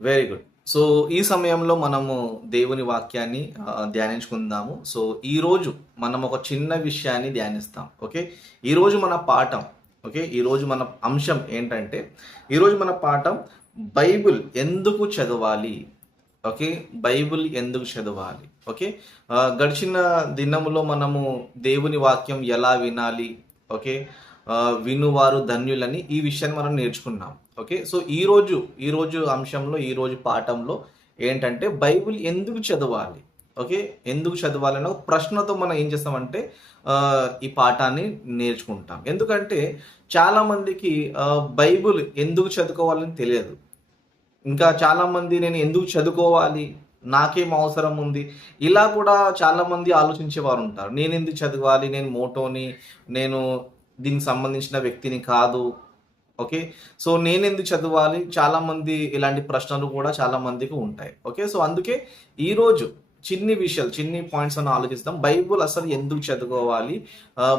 Very good so ఈ సమయంలో మనము దేవుని వాక్యాన్ని ధ్యానించుకుందాము. సో ఈరోజు మనం ఒక చిన్న విషయాన్ని ధ్యానిస్తాం ఓకే? ఈరోజు మన పాఠం ఓకే? ఈరోజు మన అంశం ఏంటంటే ఈరోజు మన పాఠం బైబిల్ ఎందుకు చదవాలి ఓకే? బైబిల్ ఎందుకు చదవాలి ఓకే? గడిచిన దినములో మనము దేవుని వాక్యం ఎలా వినాలి ఓకే? వినువారు ధన్యులని ఈ విషయాన్ని మనం నేర్చుకున్నాం. ఓకే? సో ఈరోజు ఈరోజు అంశంలో ఈరోజు పాఠంలో ఏంటంటే బైబిల్ ఎందుకు చదవాలి? ఓకే? ఎందుకు చదవాలని ఒక ప్రశ్నతో మనం ఏం చేస్తామంటే ఈ పాఠాన్ని నేర్చుకుంటాం. ఎందుకంటే చాలామందికి బైబిల్ ఎందుకు చదువుకోవాలని తెలియదు. ఇంకా చాలామంది నేను ఎందుకు చదువుకోవాలి? నాకేం అవసరం ఉంది? ఇలా కూడా చాలామంది ఆలోచించేవారు ఉంటారు. నేను ఎందుకు చదవాలి? నేను మోటోని నేను దీనికి సంబంధించిన వ్యక్తిని కాదు. ఓకే? సో నేను ఎందుకు చదవాలి? చాలామంది ఇలాంటి ప్రశ్నలు కూడా చాలా మందికి ఉంటాయి. ఓకే? సో అందుకే ఈరోజు చిన్ని విషయాలు చిన్ని పాయింట్స్ అని ఆలోచిస్తాం. బైబుల్ అసలు ఎందుకు చదువుకోవాలి?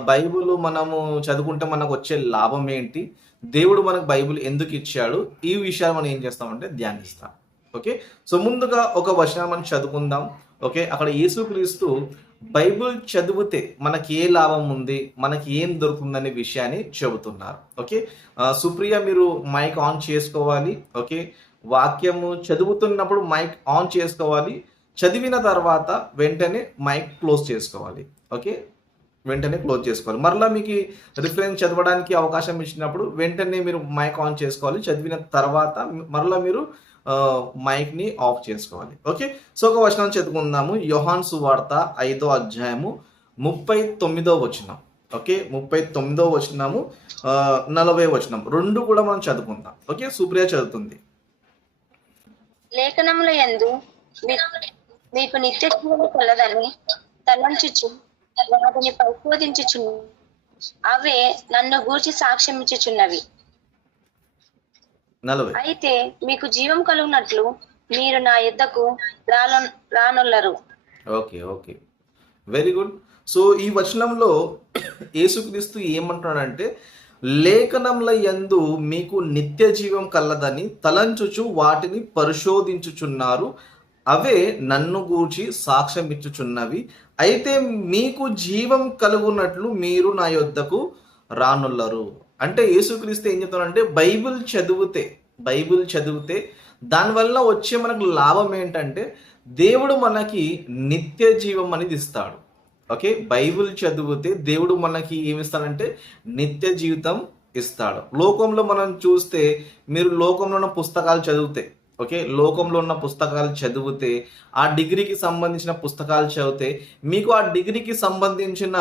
బైబుల్ మనము చదువుకుంటే మనకు వచ్చే లాభం ఏంటి? దేవుడు మనకు బైబిల్ ఎందుకు ఇచ్చాడు? ఈ విషయాలు మనం ఏం చేస్తామంటే ధ్యానిస్తాం. ఓకే? సో ముందుగా ఒక వచనం మనం చదువుకుందాం. ఓకే? అక్కడ యేసుక్రీస్తు బైబిల్ చదివితే మనకి ఏ లాభం ఉంది మనకి ఏం దొరుకుతుందనే విషయాన్ని చెబుతున్నారు. ఓకే? సుప్రియ మీరు మైక్ ఆన్ చేసుకోవాలి. ఓకే? వాక్యము చదువుతున్నప్పుడు మైక్ ఆన్ చేసుకోవాలి. చదివిన తర్వాత వెంటనే మైక్ క్లోజ్ చేసుకోవాలి. ఓకే? వెంటనే క్లోజ్ చేసుకోవాలి. మరలా మీకు రిఫరెన్స్ చదవడానికి అవకాశం ఇచ్చినప్పుడు వెంటనే మీరు మైక్ ఆన్ చేసుకోవాలి. చదివిన తర్వాత మరలా మీరు మైక్ని ఆఫ్ చేసుకోవాలి. ఓకే? సో ఒక వచనం చదువుకుందాము. యోహాన్ సువార్త ఐదో అధ్యాయము ముప్పై తొమ్మిదో వచనం. ఓకే? ముప్పై తొమ్మిదో వచనము నలభై వచనం. రెండు కూడా మనం చదువుకుందాం. ఓకే? సుప్రియ చదువుతుంది. లేఖనముల ఎందు మీకు నిత్య జీవము కలదని తలంచుచు వాటిని పరిశోధించుచు అవే నన్ను గూర్చి సాక్ష్యం ఇచ్చుచున్నవి నలభై. అయితే మీకు జీవం కలుగునట్లు మీరు నా యుద్ధకు రాను రానుల్లరు. Okay okay. Very good so ఈ వచనంలో యేసుక్రీస్తు ఏమంటున్నాడంటే లేఖనముల యందు మీకు నిత్య జీవం కలదని తలంచుచు వాటిని పరిశోధించుచున్నారు. అవే నన్ను గూర్చి సాక్ష్యం ఇచ్చుచున్నవి. అయితే మీకు జీవం కలుగునట్లు మీరు నా యొద్దకు రానుల్లరు. అంటే యేసుక్రీస్తు ఏం చెప్తున్నాడంటే బైబిల్ చదివితే బైబిల్ చదివితే దానివల్ల వచ్చే మనకు లాభం ఏంటంటే దేవుడు మనకి నిత్య జీవం అనేది ఇస్తాడు. ఓకే? బైబిల్ చదివితే దేవుడు మనకి ఏమిస్తాడంటే నిత్య జీవితం ఇస్తాడు. లోకంలో మనం చూస్తే మీరు లోకంలో ఉన్న పుస్తకాలు చదివితే ఓకే? లోకంలో ఉన్న పుస్తకాలు చదివితే ఆ డిగ్రీకి సంబంధించిన పుస్తకాలు చదివితే మీకు ఆ డిగ్రీకి సంబంధించిన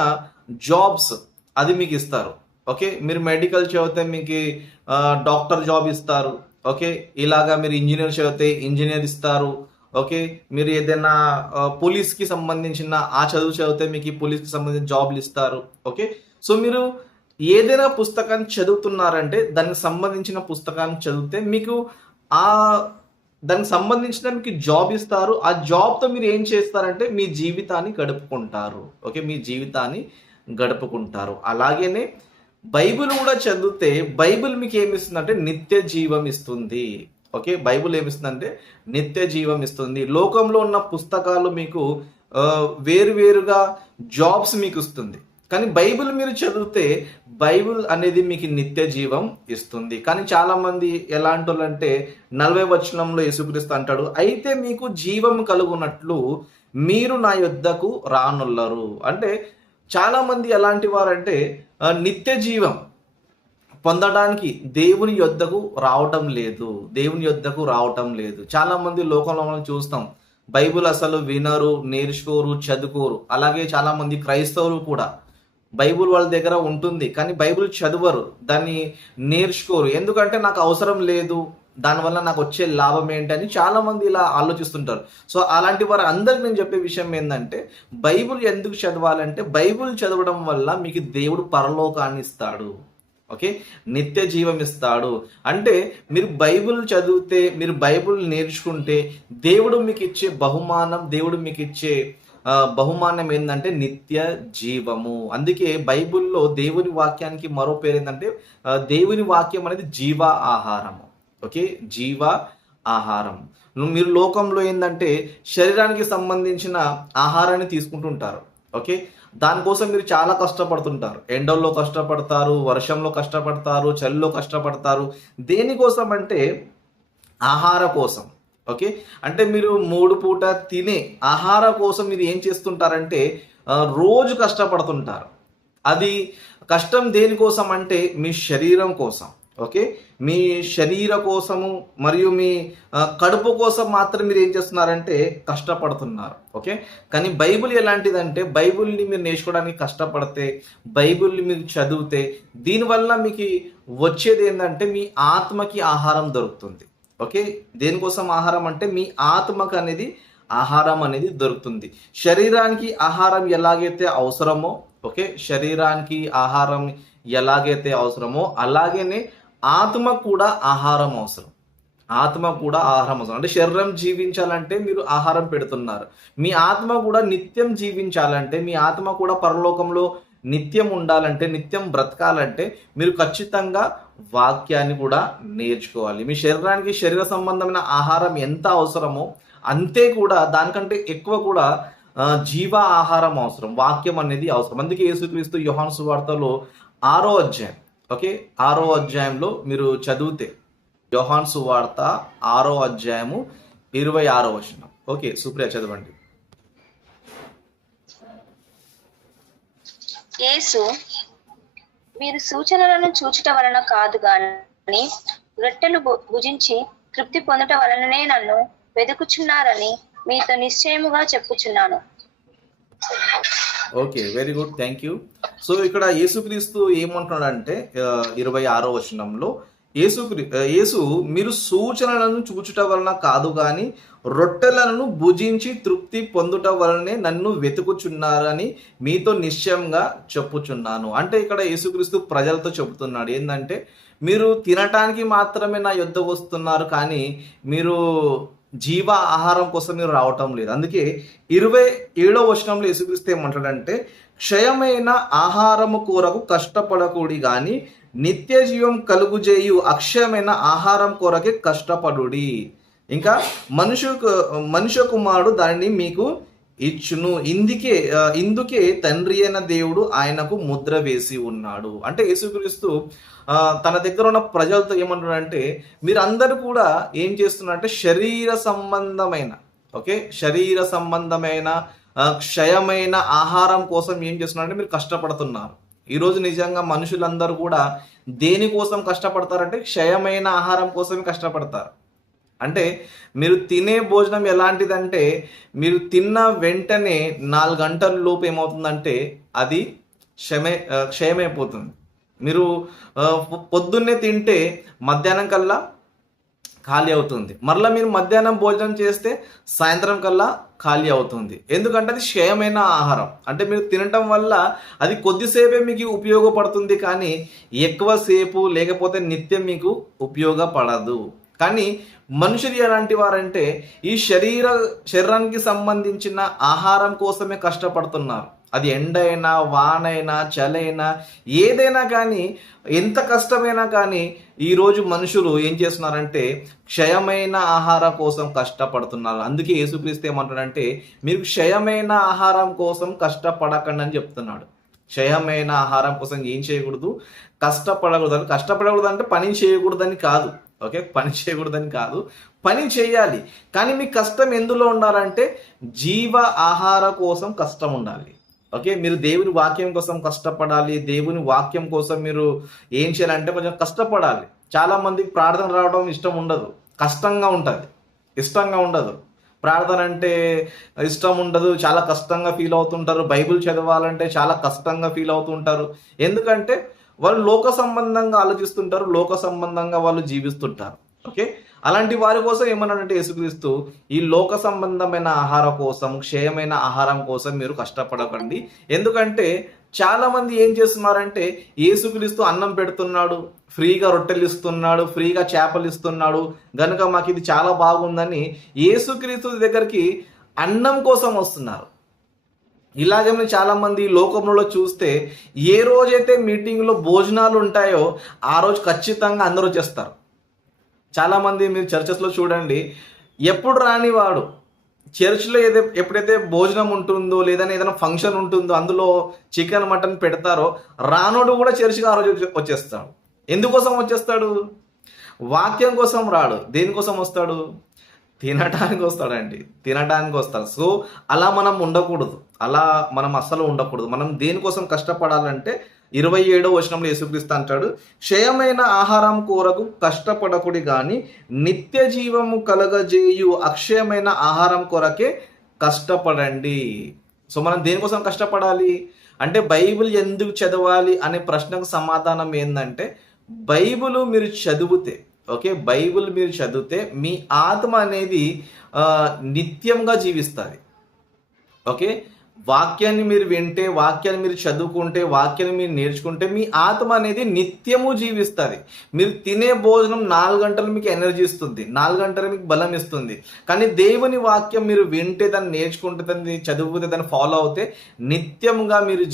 జాబ్స్ అది మీకు ఇస్తారు. ఓకే? మీరు మెడికల్ చదివితే మీకు డాక్టర్ జాబ్ ఇస్తారు. ఓకే? ఇలాగా మీరు ఇంజనీర్ చదివితే ఇంజనీర్ ఇస్తారు. ఓకే? మీరు ఏదైనా పోలీస్కి సంబంధించిన ఆ చదువు చదివితే మీకు పోలీస్కి సంబంధించిన జాబ్లు ఇస్తారు. ఓకే? సో మీరు ఏదైనా పుస్తకాన్ని చదువుతున్నారంటే దానికి సంబంధించిన పుస్తకాన్ని చదివితే మీకు ఆ దానికి సంబంధించిన మీకు జాబ్ ఇస్తారు. ఆ జాబ్తో మీరు ఏం చేస్తారంటే మీ జీవితాన్ని గడుపుకుంటారు. ఓకే? మీ జీవితాన్ని గడుపుకుంటారు. అలాగేనే బైబిల్ కూడా చదివితే బైబిల్ మీకు ఏమి ఇస్తుందంటే నిత్య జీవం ఇస్తుంది. ఓకే? బైబిల్ ఏమిస్తుందంటే నిత్య జీవం ఇస్తుంది. లోకంలో ఉన్న పుస్తకాలు మీకు వేరువేరుగా జాబ్స్ మీకు ఇస్తుంది. కానీ బైబిల్ మీరు చదివితే బైబిల్ అనేది మీకు నిత్య జీవం ఇస్తుంది. కానీ చాలామంది ఎలాంటి వాళ్ళు అంటే నలభై వచనంలో యేసుక్రీస్తు అంటాడు అయితే మీకు జీవం కలుగునట్లు మీరు నా యొద్దకు రానుల్లరు. అంటే చాలామంది ఎలాంటి వారంటే నిత్య జీవం పొందడానికి దేవుని యొద్దకు రావటం లేదు. దేవుని యొద్దకు రావటం లేదు. చాలా మంది లోకంలో మనం చూస్తాం. బైబిల్ అసలు వినరు నేర్చుకోరు చదువుకోరు. అలాగే చాలా మంది క్రైస్తవులు కూడా బైబిల్ వాళ్ళ దగ్గర ఉంటుంది. కానీ బైబిల్ చదవరు. దాన్ని నేర్చుకోరు. ఎందుకంటే నాకు అవసరం లేదు. దానివల్ల నాకు వచ్చే లాభం ఏంటని చాలా మంది ఇలా ఆలోచిస్తుంటారు. సో అలాంటి వారు అందరికి నేను చెప్పే విషయం ఏంటంటే బైబిల్ ఎందుకు చదవాలంటే బైబిల్ చదవడం వల్ల మీకు దేవుడు పరలోకాన్ని ఇస్తాడు. ఓకే? నిత్య జీవం ఇస్తాడు. అంటే మీరు బైబిల్ చదివితే మీరు బైబిల్ నేర్చుకుంటే దేవుడు మీకు ఇచ్చే బహుమానం దేవుడు మీకు ఇచ్చే బహుమానం ఏంటంటే నిత్య జీవము. అందుకే బైబిల్లో దేవుని వాక్యానికి మరో పేరు ఏంటంటే దేవుని వాక్యం అనేది జీవ ఆహారము. ఓకే? జీవ ఆహారం. మీరు లోకంలో ఏంటంటే శరీరానికి సంబంధించిన ఆహారాన్ని తీసుకుంటుంటారు. ఓకే? దానికోసం మీరు చాలా కష్టపడుతుంటారు. ఎండల్లో కష్టపడతారు వర్షంలో కష్టపడతారు చలిలో కష్టపడతారు. దేనికోసం అంటే ఆహార కోసం. ఓకే? అంటే మీరు మూడు పూట తినే ఆహార కోసం మీరు ఏం చేస్తుంటారంటే రోజు కష్టపడుతుంటారు. అది కష్టం దేనికోసం అంటే మీ శరీరం కోసం. ఓకే? మీ శరీర కోసము మరియు మీ కడుపు కోసం మాత్రం మీరు ఏం చేస్తున్నారంటే కష్టపడుతున్నారు ఓకే? కానీ బైబిల్ ఎలాంటిదంటే బైబిల్ని మీరు నేర్చుకోవడానికి కష్టపడితే బైబిల్ని మీరు చదివితే దీనివల్ల మీకు వచ్చేది ఏంటంటే మీ ఆత్మకి ఆహారం దొరుకుతుంది ఓకే? దేనికోసం ఆహారం అంటే మీ ఆత్మకు అనేది ఆహారం అనేది దొరుకుతుంది. శరీరానికి ఆహారం ఎలాగైతే అవసరమో ఓకే? శరీరానికి ఆహారం ఎలాగైతే అవసరమో అలాగనే ఆత్మ కూడా ఆహారం అవసరం. ఆత్మ కూడా ఆహారం అవసరం. అంటే శరీరం జీవించాలంటే మీరు ఆహారం పెడుతున్నారు. మీ ఆత్మ కూడా నిత్యం జీవించాలంటే మీ ఆత్మ కూడా పరలోకంలో నిత్యం ఉండాలంటే నిత్యం బ్రతకాలంటే మీరు ఖచ్చితంగా వాక్యాన్ని కూడా నేర్చుకోవాలి. మీ శరీరానికి శరీర సంబంధమైన ఆహారం ఎంత అవసరమో అంతే కూడా దానికంటే ఎక్కువ కూడా జీవ ఆహారం అవసరం వాక్యం అనేది అవసరం. అందుకే యేసుక్రీస్తు యోహాను సువార్తలో ఆరో అధ్యాయం ఓకే? ఆరో అధ్యాయంలో మీరు చదివితే జోహాన్ సువార్త ఆరో అధ్యాయము ఇరవై ఆరో వచనం. ఓకే సుప్రియ చదవండి. యేసు మీరు సూచనలను చూచుట వలన కాదు గాని రొట్టెలు భుజించి తృప్తి పొందట వలననే నన్ను వెతుకుచున్నారని మీతో నిశ్చయముగా చెప్పుచున్నాను. Okay very good thank you. So ఇక్కడ యేసుక్రీస్తు ఏమంటున్నాడంటే అంటే ఇరవై ఆరో వచనంలో యేసు యేసు మీరు సూచనలను చూచుట వలన కాదు కానీ రొట్టెలను భుజించి తృప్తి పొందుట వలనే నన్ను వెతుకుచున్నారని మీతో నిశ్చయంగా చెప్పుచున్నాను. అంటే ఇక్కడ యేసుక్రీస్తు ప్రజలతో చెబుతున్నాడు ఏంటంటే మీరు తినటానికి మాత్రమే నా యుద్ధ వస్తున్నారు కానీ మీరు జీవ ఆహారం కోసం మీరు రావటం లేదు. అందుకే ఇరవై ఏడో వచనంలో యేసుక్రీస్తు ఏమంటాడంటే క్షయమైన ఆహారము కొరకు కష్టపడకూడి గాని నిత్య జీవం కలుగుజేయు అక్షయమైన ఆహారం కొరకే కష్టపడుడి. ఇంకా మనుషు మనుష్య కుమారుడు దానిని మీకు ఇచ్చును. ఇందుకే ఇందుకే తండ్రి అయిన దేవుడు ఆయనకు ముద్ర వేసి ఉన్నాడు. అంటే యేసుక్రీస్తు తన దగ్గర ఉన్న ప్రజలతో ఏమంటున్నాడంటే మీరందరూ కూడా ఏం చేస్తున్నారంటే శరీర సంబంధమైన ఓకే? శరీర సంబంధమైన క్షయమైన ఆహారం కోసం ఏం చేస్తున్నారంటే మీరు కష్టపడుతున్నారు. ఈరోజు నిజంగా మనుషులందరూ కూడా దేనికోసం కష్టపడతారంటే క్షయమైన ఆహారం కోసమే కష్టపడతారు. అంటే మీరు తినే భోజనం ఎలాంటిదంటే మీరు తిన్న వెంటనే నాలుగు గంటల లోపు ఏమవుతుందంటే అది క్షమే క్షయమైపోతుంది. మీరు పొద్దున్నే తింటే మధ్యాహ్నం కల్లా ఖాళీ అవుతుంది. మరలా మీరు మధ్యాహ్నం భోజనం చేస్తే సాయంత్రం కల్లా ఖాళీ అవుతుంది. ఎందుకంటే అది క్షయమైన ఆహారం. అంటే మీరు తినటం వల్ల అది కొద్దిసేపే మీకు ఉపయోగపడుతుంది కానీ ఎక్కువసేపు లేకపోతే నిత్యం మీకు ఉపయోగపడదు. కానీ మనుషులు ఎలాంటి వారంటే ఈ శరీర శరీరానికి సంబంధించిన ఆహారం కోసమే కష్టపడుతున్నారు. అది ఎండైనా వానైనా చలైనా ఏదైనా కానీ ఎంత కష్టమైనా కానీ ఈరోజు మనుషులు ఏం చేస్తున్నారంటే క్షయమైన ఆహారం కోసం కష్టపడుతున్నారు. అందుకే యేసుక్రీస్తు ఏమంటాడంటే మీరు క్షయమైన ఆహారం కోసం కష్టపడకండి అని చెప్తున్నాడు. క్షయమైన ఆహారం కోసం ఏం చేయకూడదు? కష్టపడకూడదు. కష్టపడకూడదు అంటే పని చేయకూడదని కాదు. ఓకే? పని చేయకూడదని కాదు. పని చేయాలి. కానీ మీ కష్టం ఎందులో ఉండాలంటే జీవ ఆహార కోసం కష్టం ఉండాలి. ఓకే? మీరు దేవుని వాక్యం కోసం కష్టపడాలి. దేవుని వాక్యం కోసం మీరు ఏం చేయాలంటే కొంచెం కష్టపడాలి. చాలా మందికి ప్రార్థన రావడం ఇష్టం ఉండదు. కష్టంగా ఉంటుంది. ఇష్టంగా ఉండదు. ప్రార్థన అంటే ఇష్టం ఉండదు. చాలా కష్టంగా ఫీల్ అవుతుంటారు. బైబిల్ చదవాలంటే చాలా కష్టంగా ఫీల్ అవుతుంటారు. ఎందుకంటే వాళ్ళు లోక సంబంధంగా ఆలోచిస్తుంటారు లోక సంబంధంగా వాళ్ళు జీవిస్తుంటారు. ఓకే? అలాంటి వారి కోసం ఏమన్నాడంటే యేసుక్రీస్తు ఈ లోక సంబంధమైన ఆహారం కోసం క్షయమైన ఆహారం కోసం మీరు కష్టపడకండి. ఎందుకంటే చాలా మంది ఏం చేస్తున్నారంటే యేసుక్రీస్తు అన్నం పెడుతున్నాడు ఫ్రీగా రొట్టెలు ఇస్తున్నాడు ఫ్రీగా చేపలు ఇస్తున్నాడు గనుక మాకు ఇది చాలా బాగుందని యేసుక్రీస్తు దగ్గరికి అన్నం కోసం వస్తున్నారు. ఇలాగే మనం చాలా మంది లోకంలో చూస్తే ఏ రోజైతే మీటింగ్లో భోజనాలు ఉంటాయో ఆ రోజు ఖచ్చితంగా అందరూ వచ్చేస్తారు చాలామంది మీరు చర్చెస్లో చూడండి ఎప్పుడు రానివాడు చర్చ్లో ఏదో ఎప్పుడైతే భోజనం ఉంటుందో లేదని ఏదైనా ఫంక్షన్ ఉంటుందో అందులో చికెన్ మటన్ పెడతారో రానోడు కూడా చర్చికి ఆ రోజు వచ్చేస్తాడు. ఎందుకోసం వచ్చేస్తాడు? వాక్యం కోసం రాడు. దేనికోసం వస్తాడు? తినటానికి వస్తాడండి. తినడానికి వస్తాడు. సో అలా మనం ఉండకూడదు. అలా మనం అస్సలు ఉండకూడదు. మనం దేనికోసం కష్టపడాలంటే ఇరవై ఏడో వచనంలో యేసుక్రీస్తు అంటాడు క్షయమైన ఆహారం కూరకు కష్టపడకుడి కానీ నిత్య జీవము కలగజేయు అక్షయమైన ఆహారం కొరకే కష్టపడండి. సో మనం దేనికోసం కష్టపడాలి? అంటే బైబిల్ ఎందుకు చదవాలి అనే ప్రశ్నకు సమాధానం ఏంటంటే బైబిల్ మీరు చదివితే ఓకే బైబిల్ మీరు చదివితే మీ ఆత్మ అనేది నిత్యంగా జీవిస్తుంది. ఓకే వాక్యాన్ని మీరు వింటే వాక్యాన్ని మీరు చదువుకుంటే వాక్యాన్ని మీరు నేర్చుకుంటే మీ ఆత్మ అనేది నిత్యము జీవిస్తుంది. మీరు తినే భోజనం నాలుగు గంటలు మీకు ఎనర్జీ ఇస్తుంది నాలుగు గంటలు మీకు బలం ఇస్తుంది. కానీ దేవుని వాక్యం మీరు వింటే దాన్ని నేర్చుకుంటే దాన్ని చదువుకుంటే దాన్ని ఫాలో అవుతే నిత్యముగా మీరు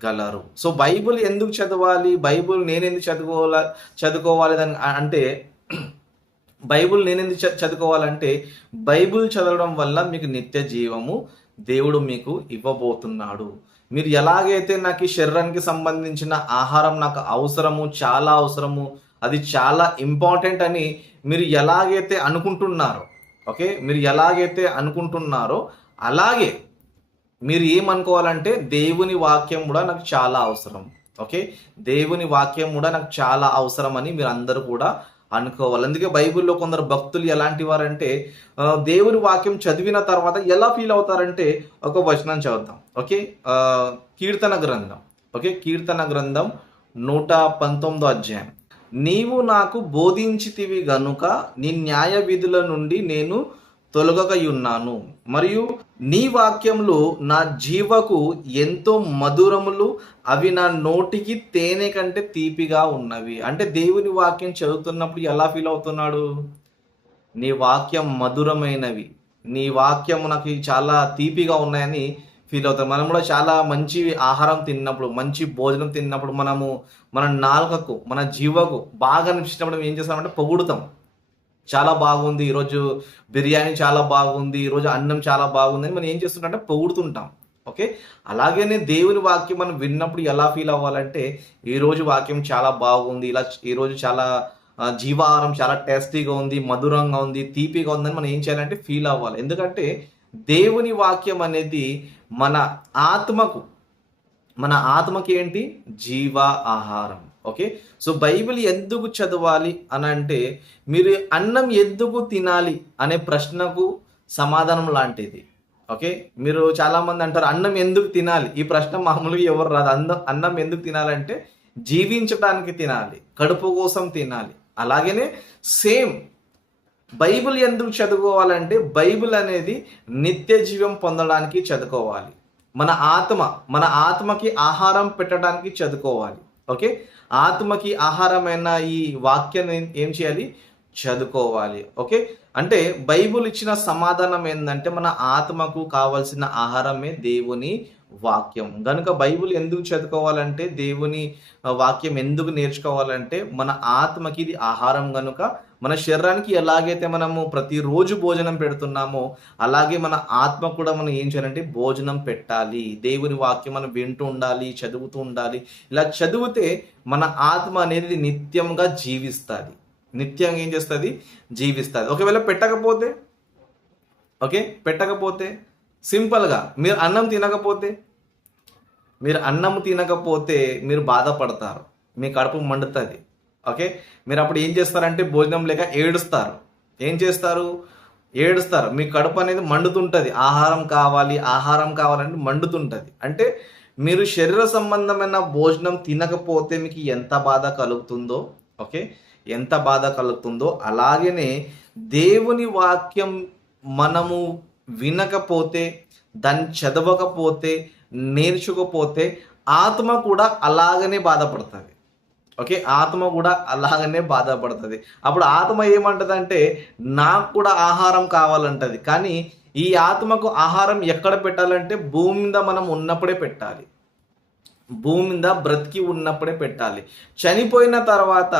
గలరు. సో బైబిల్ ఎందుకు చదవాలి? బైబిల్ నేను ఎందుకు చదువుకోవాల చదువుకోవాలి దాని అంటే బైబుల్ నేను ఎందుకు చ- చదువుకోవాలంటే బైబుల్ చదవడం వల్ల మీకు నిత్య జీవము దేవుడు మీకు ఇవ్వబోతున్నాడు. మీరు ఎలాగైతే నాకు ఈ శరీరానికి సంబంధించిన ఆహారం నాకు అవసరము చాలా అవసరము అది చాలా ఇంపార్టెంట్ అని మీరు ఎలాగైతే అనుకుంటున్నారో ఓకే? మీరు ఎలాగైతే అనుకుంటున్నారో అలాగే మీరు ఏమనుకోవాలంటే దేవుని వాక్యం కూడా నాకు చాలా అవసరం ఓకే? దేవుని వాక్యం కూడా నాకు చాలా అవసరం అని మీరు అందరూ కూడా అనుకోవాలి. అందుకే బైబిల్లో కొందరు భక్తులు ఎలాంటి వారంటే దేవుని వాక్యం చదివిన తర్వాత ఎలా ఫీల్ అవుతారంటే ఒక వచనం చదువుతాం ఓకే? కీర్తన గ్రంథం ఓకే? కీర్తన గ్రంథం నూట పంతొమ్మిదో అధ్యాయం. నీవు నాకు బోధించితివి గనుక నీ న్యాయ విధుల నుండి నేను తొలగకయున్నాను. మరియు నీ వాక్యములు నా జీవకు ఎంతో మధురములు అవి నా నోటికి తేనె కంటే తీపిగా ఉన్నవి. అంటే దేవుని వాక్యం చదువుతున్నప్పుడు ఎలా ఫీల్ అవుతున్నాడు? నీ వాక్యం మధురమైనవి. నీ వాక్యం నాకు చాలా తీపిగా ఉన్నాయని ఫీల్ అవుతాం. మనం కూడా చాలా మంచి ఆహారం తిన్నప్పుడు మంచి భోజనం తిన్నప్పుడు మనము మన నాలుకకు మన జీవకు బాగా అనిపించినప్పుడు ఏం చేస్తామంటే పొగుడుతాం. చాలా బాగుంది ఈరోజు బిర్యానీ చాలా బాగుంది ఈరోజు అన్నం చాలా బాగుంది అని మనం ఏం చేస్తుంటాం పొగుడుతుంటాం. ఓకే? అలాగనే దేవుని వాక్యం మనం విన్నప్పుడు ఎలా ఫీల్ అవ్వాలంటే ఈరోజు వాక్యం చాలా బాగుంది ఇలా ఈరోజు చాలా జీవాహారం చాలా టేస్టీగా ఉంది మధురంగా ఉంది తీపిగా ఉందని మనం ఏం చేయాలంటే ఫీల్ అవ్వాలి. ఎందుకంటే దేవుని వాక్యం అనేది మన ఆత్మకు మన ఆత్మకి ఏంటి జీవ ఆహారం ఓకే? సో బైబిల్ ఎందుకు చదవాలి అని అంటే మీరు అన్నం ఎందుకు తినాలి అనే ప్రశ్నకు సమాధానం లాంటిది. ఓకే? మీరు చాలామంది అంటారు అన్నం ఎందుకు తినాలి? ఈ ప్రశ్న మామూలుగా ఎవరు రాదు. అన్నం అన్నం ఎందుకు తినాలంటే జీవించడానికి తినాలి కడుపు కోసం తినాలి. అలాగనే సేమ్ బైబిల్ ఎందుకు చదువుకోవాలంటే బైబిల్ అనేది నిత్య జీవం పొందడానికి చదువుకోవాలి. మన ఆత్మ మన ఆత్మకి ఆహారం పెట్టడానికి చదువుకోవాలి. ఓకే? ఆత్మకి ఆహారమైన ఈ వాక్యాన్ని ఏం చేయాలి? చదువుకోవాలి. ఓకే? అంటే బైబుల్ ఇచ్చిన సమాధానం ఏంటంటే మన ఆత్మకు కావలసిన ఆహారమే దేవుని వాక్యం. కనుక బైబిల్ ఎందుకు చదువుకోవాలంటే దేవుని వాక్యం ఎందుకు నేర్చుకోవాలంటే మన ఆత్మకి ఇది ఆహారం గనుక మన శరీరానికి ఎలాగైతే మనము ప్రతిరోజు భోజనం పెడుతున్నామో అలాగే మన ఆత్మ కూడా మనం ఏం చేయాలంటే భోజనం పెట్టాలి. దేవుని వాక్యం మనం వింటూ ఉండాలి చదువుతూ ఉండాలి. ఇలా చదివితే మన ఆత్మ అనేది నిత్యంగా జీవిస్తుంది. నిత్యంగా ఏం చేస్తుంది? జీవిస్తుంది. ఒకవేళ పెట్టకపోతే ఓకే? పెట్టకపోతే సింపుల్గా మీరు అన్నం తినకపోతే? మీరు అన్నం తినకపోతే మీరు బాధపడతారు. మీ కడుపు మండుతుంది. ఓకే? మీరు అప్పుడు ఏం చేస్తారంటే భోజనం లేక ఏడుస్తారు. ఏం చేస్తారు? ఏడుస్తారు. మీ కడుపు అనేది మండుతుంటుంది. ఆహారం కావాలి ఆహారం కావాలంటే మండుతుంటుంది. అంటే మీరు శరీర సంబంధమైన భోజనం తినకపోతే మీకు ఎంత బాధ కలుగుతుందో ఓకే? ఎంత బాధ కలుగుతుందో అలాగనే దేవుని వాక్యం మనము వినకపోతే దాన్ని చదవకపోతే నేర్చుకపోతే ఆత్మ కూడా అలాగనే బాధపడుతుంది. ఓకే? ఆత్మ కూడా అలాగనే బాధపడుతుంది. అప్పుడు ఆత్మ ఏమంటదంటే నాకు కూడా ఆహారం కావాలంటది. కానీ ఈ ఆత్మకు ఆహారం ఎక్కడ పెట్టాలంటే భూమి మీద మనం ఉన్నప్పుడే పెట్టాలి. భూమి మీద బ్రతికి ఉన్నప్పుడే పెట్టాలి. చనిపోయిన తర్వాత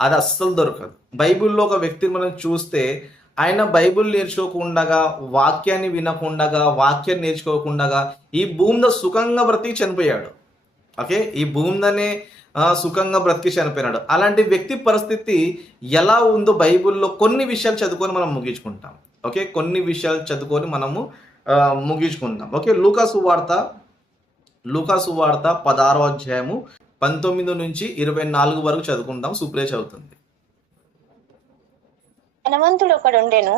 అది అస్సలు దొరకదు. బైబిల్లో ఒక వ్యక్తిని మనం చూస్తే ఆయన బైబిల్ నేర్చుకోకుండా వాక్యాన్ని వినకుండగా వాక్యం నేర్చుకోకుండగా ఈ భూమిలో సుఖంగా బ్రతికి చనిపోయాడు. ఓకే? ఈ భూమిదనే సుఖంగా బ్రతికి చనిపోయినాడు. అలాంటి వ్యక్తి పరిస్థితి ఎలా ఉందో బైబిల్లో కొన్ని విషయాలు చదువుకొని మనం ముగించుకుంటాం. ఓకే? కొన్ని విషయాలు చదువుకొని మనము ముగించుకుంటాం ఓకే? లూకాసు వార్త లూకాసు వార్త పదారో అధ్యాయము పంతొమ్మిది నుంచి ఇరవై నాలుగు వరకు చదువుకుంటాం సుప్రియ చదువుతుంది. ధనవంతుడు ఒకడుండెను.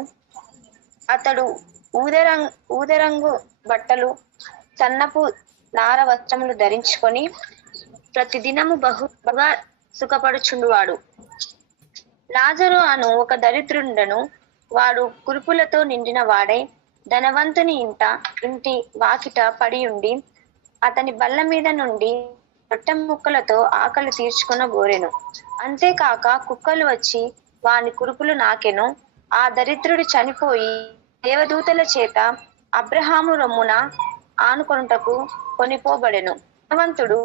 అతడు ఊదరంగు ఊదరంగు బట్టలు సన్నపు నార వస్త్రములు ధరించుకొని ప్రతిదినము బహు బహుగా సుఖపడుచుండువాడు. లాజరు అను ఒక దరిద్రుండను. వాడు కురుపులతో నిండిన వాడై. ధనవంతుని ఇంట ఇంటి వాకిట పడి ఉండి అతని బల్ల మీద నుండి రొట్టె ముక్కలతో ఆకలి తీర్చుకున్న గోరెను అంతేకాక కుక్కలు వచ్చి వాని కురుపులు నాకెను. ఆ దరిద్రుడు చనిపోయి దేవదూతల చేత అబ్రహాము రొమ్మున ఆనుకొనుటకు కొనిపోబడెను. ధనవంతుడు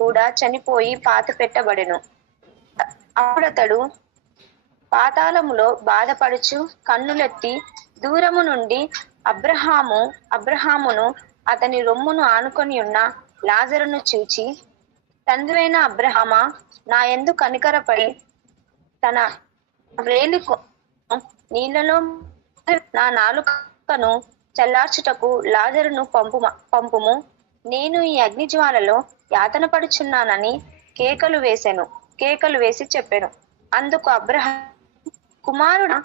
కూడా చనిపోయి పాత పెట్టబడెను అప్పుడతడు పాతాళములో బాధపడుచు కన్నులెత్తి దూరము నుండి అబ్రహాము అబ్రహామును అతని రొమ్మును ఆనుకొని ఉన్న లాజరును చూచి తండ్రైన అబ్రహామా నా ఎందు కనికరపడి తన వ్రేలి నీళ్ళలో నా నాలుకను చల్లార్చుటకు లాజరును పంపు పంపుము. నేను ఈ అగ్నిజ్వాలలో యాతన పడుచున్నానని కేకలు వేసెను కేకలు వేసి చెప్పాను. అందుకు అబ్రహం కుమారుడు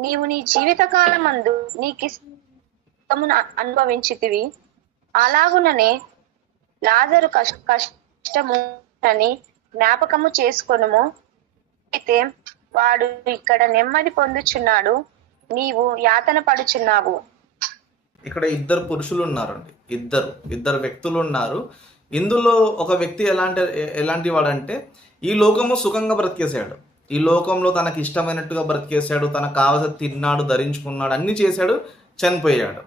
నీవు నీ జీవిత అందు నీకి అనుభవించితివి. అలాగుననే లాజరు కష్ కష్టము అని జ్ఞాపకము చేసుకొనుము. అయితే వాడు ఇక్కడ నెమ్మది పొందుచున్నాడు నీవు యాతన పడుచున్నావు. ఇక్కడ ఇద్దరు పురుషులు ఉన్నారండి. ఇద్దరు ఇద్దరు వ్యక్తులు ఉన్నారు. ఇందులో ఒక వ్యక్తి ఎలాంటి ఎలాంటి వాడంటే ఈ లోకము సుఖంగా బ్రతికేశాడు. ఈ లోకంలో తనకి ఇష్టమైనట్టుగా బ్రతికేశాడు తనకు కావాల్సిన తిన్నాడు ధరించుకున్నాడు అన్ని చేశాడు చనిపోయాడు.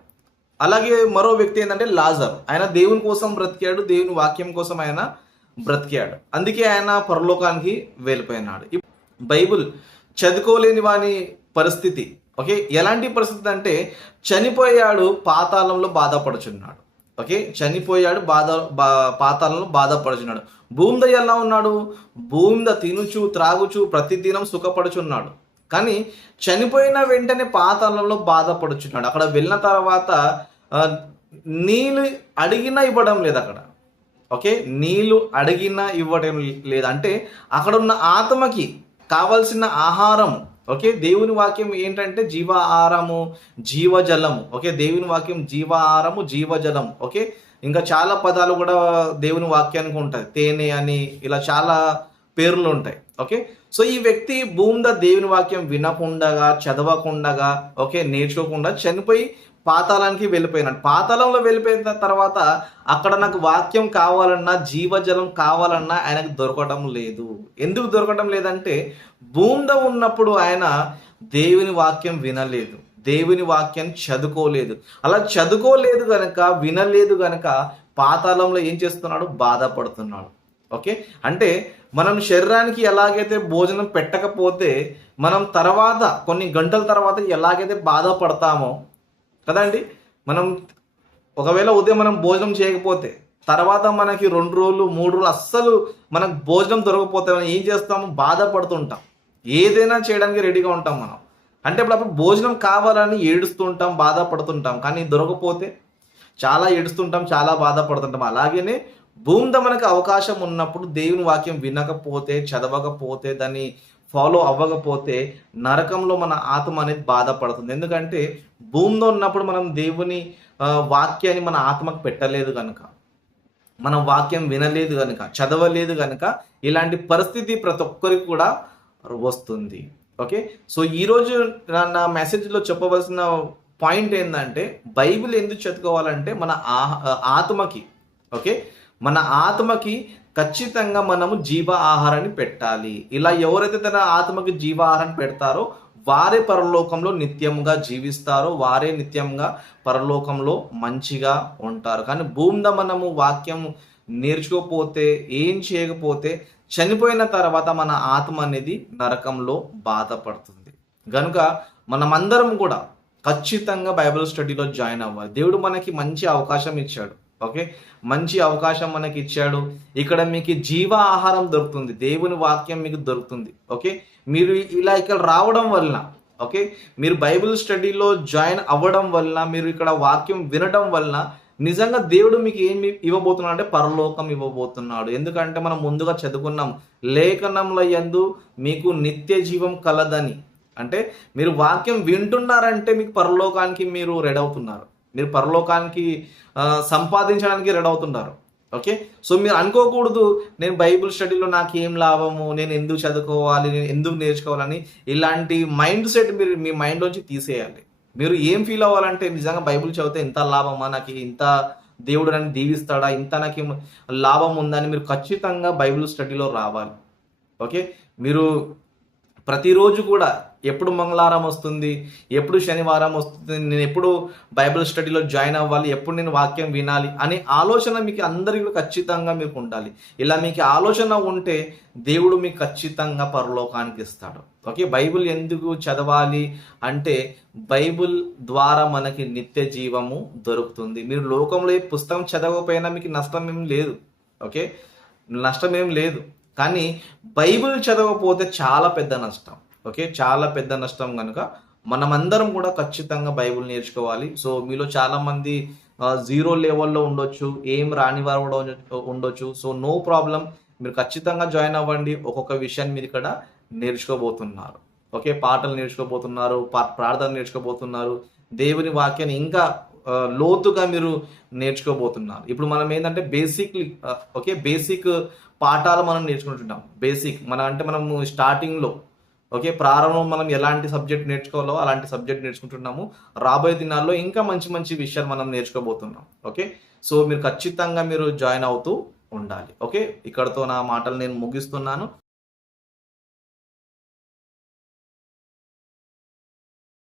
అలాగే మరో వ్యక్తి ఏంటంటే లాజర్. ఆయన దేవుని కోసం బ్రతికాడు దేవుని వాక్యం కోసం ఆయన బ్రతికాడు. అందుకే ఆయన పరలోకానికి వెళ్ళిపోయినాడు బైబిల్ చదువుకోలేని వాని పరిస్థితి. ఓకే? ఎలాంటి పరిస్థితి అంటే చనిపోయాడు పాతాళంలో బాధపడుచున్నాడు. ఓకే? చనిపోయాడు బాధ బా పాతాళంలో బాధపడుచున్నాడు. భూమిద ఎలా ఉన్నాడు? భూమిద తినుచు త్రాగుచు ప్రతిదినం సుఖపడుచున్నాడు. కానీ చనిపోయిన వెంటనే పాతాళంలో బాధపడుచున్నాడు. అక్కడ వెళ్ళిన తర్వాత నీళ్ళు అడిగినా ఇవ్వడం లేదు అక్కడ. ఓకే? నీళ్ళు అడిగినా ఇవ్వడం లేదు. అంటే అక్కడ ఉన్న ఆత్మకి కావలసిన ఆహారం ఓకే? దేవుని వాక్యం ఏంటంటే జీవాహారము జీవజలము ఓకే? దేవుని వాక్యం జీవాహారము జీవజలం ఓకే? ఇంకా చాలా పదాలు కూడా దేవుని వాక్యానికి ఉంటాయి. తేనె అని ఇలా చాలా పేర్లు ఉంటాయి ఓకే? సో ఈ వ్యక్తి భూమిద దేవుని వాక్యం వినకుండగా చదవకుండగా ఓకే? నేర్చుకోకుండా చనిపోయి పాతాళానికి వెళ్ళిపోయినాడు పాతాళంలో వెళ్ళిపోయిన తర్వాత అక్కడ నాకు వాక్యం కావాలన్నా జీవజలం కావాలన్నా ఆయనకు దొరకడం లేదు. ఎందుకు దొరకడం లేదంటే భూమిలో ఉన్నప్పుడు ఆయన దేవుని వాక్యం వినలేదు. దేవుని వాక్యం చదువుకోలేదు. అలా చదువుకోలేదు గనక వినలేదు గనక పాతాళంలో ఏం చేస్తున్నాడు? బాధపడుతున్నాడు. ఓకే? అంటే మనం శరీరానికి ఎలాగైతే భోజనం పెట్టకపోతే మనం తర్వాత కొన్ని గంటల తర్వాత ఎలాగైతే బాధపడతామో కదండి మనం ఒకవేళ ఉదయం మనం భోజనం చేయకపోతే తర్వాత మనకి రెండు రోజులు మూడు రోజులు అస్సలు మనకు భోజనం దొరకకపోతే మనం ఏం చేస్తాము? బాధపడుతుంటాం. ఏదైనా చేయడానికి రెడీగా ఉంటాం మనం. అంటే ఇప్పుడు అప్పుడు భోజనం కావాలని ఏడుస్తుంటాం బాధపడుతుంటాం. కానీ దొరకపోతే చాలా ఏడుస్తుంటాం చాలా బాధపడుతుంటాం. అలాగనే భూమిద మనకు అవకాశం ఉన్నప్పుడు దేవుని వాక్యం వినకపోతే చదవకపోతే దాన్ని ఫాలో అవ్వకపోతే నరకంలో మన ఆత్మ అనేది బాధపడుతుంది. ఎందుకంటే భూమిలో ఉన్నప్పుడు మనం దేవుని వాక్యాన్ని మన ఆత్మకు పెట్టలేదు కనుక మనం వాక్యం వినలేదు కనుక చదవలేదు కనుక ఇలాంటి పరిస్థితి ప్రతి ఒక్కరికి కూడా వస్తుంది. ఓకే? సో ఈరోజు నా నా మెసేజ్లో చెప్పవలసిన పాయింట్ ఏంటంటే బైబిల్ ఎందుకు చదువుకోవాలంటే మన ఆత్మకి ఓకే? మన ఆత్మకి ఖచ్చితంగా మనము జీవ ఆహారాన్ని పెట్టాలి. ఇలా ఎవరైతే తన ఆత్మకి జీవ ఆహారాన్ని పెడతారో వారే పరలోకంలో నిత్యంగా జీవిస్తారో వారే నిత్యంగా పరలోకంలో మంచిగా ఉంటారు. కానీ భూమిద మనము వాక్యం నేర్చుకోకపోతే ఏం చేయకపోతే చనిపోయిన తర్వాత మన ఆత్మ అనేది నరకంలో బాధపడుతుంది. కనుక మనమందరం కూడా ఖచ్చితంగా బైబిల్ స్టడీలో జాయిన్ అవ్వాలి. దేవుడు మనకి మంచి అవకాశం ఇచ్చాడు. ఓకే? మంచి అవకాశం మనకి ఇచ్చాడు ఇక్కడ మీకు జీవ ఆహారం దొరుకుతుంది. దేవుని వాక్యం మీకు దొరుకుతుంది. ఓకే? మీరు ఇలా ఇక్కడ రావడం వలన ఓకే? మీరు బైబిల్ స్టడీలో జాయిన్ అవ్వడం వలన మీరు ఇక్కడ వాక్యం వినడం వలన నిజంగా దేవుడు మీకు ఏమి ఇవ్వబోతున్నాడు అంటే పరలోకం ఇవ్వబోతున్నాడు. ఎందుకంటే మనం ముందుగా చదువుకున్నాం లేఖనంలో యందు మీకు నిత్య జీవం కలదని. అంటే మీరు వాక్యం వింటున్నారంటే మీకు పరలోకానికి మీరు రెడీ అవుతున్నారు మీరు పరలోకానికి సంపాదించడానికి రెడీ అవుతున్నారు ఓకే? సో మీరు అనుకోకూడదు. నేను బైబిల్ స్టడీలో నాకు ఏం లాభము? నేను ఎందుకు చదువుకోవాలి? నేను ఎందుకు నేర్చుకోవాలని ఇలాంటి మైండ్ సెట్ మీరు మీ మైండ్లోంచి తీసేయాలి. మీరు ఏం ఫీల్ అవ్వాలంటే నిజంగా బైబిల్ చదివితే ఇంత లాభమా? నాకు ఇంత దేవుడు నన్ను దీవిస్తాడా? ఇంత నాకు లాభం ఉందని మీరు ఖచ్చితంగా బైబిల్ స్టడీలో రావాలి. ఓకే? మీరు ప్రతిరోజు కూడా ఎప్పుడు మంగళవారం వస్తుంది? ఎప్పుడు శనివారం వస్తుంది? నేను ఎప్పుడు బైబిల్ స్టడీలో జాయిన్ అవ్వాలి? ఎప్పుడు నేను వాక్యం వినాలి? అనే ఆలోచన మీకు అందరికీ ఖచ్చితంగా మీకు ఉండాలి. ఇలా మీకు ఆలోచన ఉంటే దేవుడు మీకు ఖచ్చితంగా పరలోకానికి ఇస్తాడు. ఓకే? బైబిల్ ఎందుకు చదవాలి అంటే బైబిల్ ద్వారా మనకి నిత్య జీవము దొరుకుతుంది. మీరు లోకంలో ఏ పుస్తకం చదవకపోయినా మీకు నష్టం ఏం లేదు. ఓకే? నష్టం ఏం లేదు. కానీ బైబిల్ చదవకపోతే చాలా పెద్ద నష్టం. ఓకే? చాలా పెద్ద నష్టం కనుక మనమందరం కూడా ఖచ్చితంగా బైబిల్ నేర్చుకోవాలి. సో మీలో చాలామంది జీరో లెవెల్లో ఉండొచ్చు ఏం రాని వారు కూడా ఉండొచ్చు. So no problem. మీరు ఖచ్చితంగా జాయిన్ అవ్వండి. ఒక్కొక్క విషయాన్ని మీరు ఇక్కడ నేర్చుకోబోతున్నారు. ఓకే? పాటలు నేర్చుకోబోతున్నారు ప్రార్థన నేర్చుకోబోతున్నారు. దేవుని వాక్యాన్ని ఇంకా లోతుగా మీరు నేర్చుకోబోతున్నారు. ఇప్పుడు మనం ఏంటంటే బేసిక్ ఓకే? బేసిక్ పాఠాలు మనం నేర్చుకుంటుంటాం. బేసిక్. మన అంటే మనము స్టార్టింగ్లో ఓకే ప్రారంభం మనం ఎలాంటి సబ్జెక్ట్ నేర్చుకోవాలో అలాంటి సబ్జెక్ట్ నేర్చుకుంటున్నాము. రాబోయే దినాల్లో ఇంకా మంచి మంచి విషయాలు మనం నేర్చుకోబోతున్నాం. ఓకే సో మీరు ఖచ్చితంగా మీరు జాయిన్ అవుతూ ఉండాలి. ఓకే ఇక్కడతో నా మాటలు నేను ముగిస్తున్నాను.